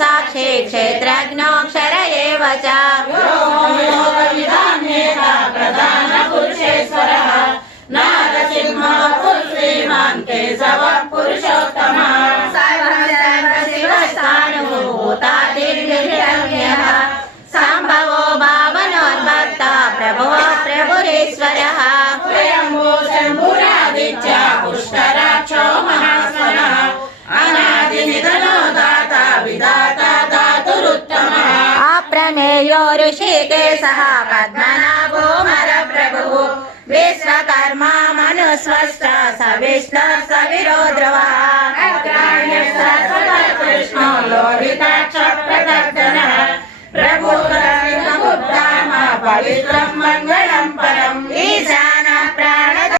साक्षी क्षेत्रज्ञोऽक्षर एव च प्रधानपुरुषेश्वरः नारसिंहः श्रीमान् केशवः पुरुषोत्तमः सर्वसानुभूतादिर्निरम्यः सम्भवो भावनोद्भक्ता प्रभुः प्रभुरेश्वरः स्वयंभू शम्भुरादित्य पुष्कराक्षो महास्वनः अनादिनिधनो दाता विधाता धातुरुत्तमः अप्रमेयो ऋषिकेशः पद्मनाभो मरप्रभुः विश्वकर्मा मनुस्वष्टा स विष्णुः स वीरोद्रवः कृष्णो लोहिताक्ष प्रदर्शनः प्रभुर्गुप्ताम पवित्रं मंगल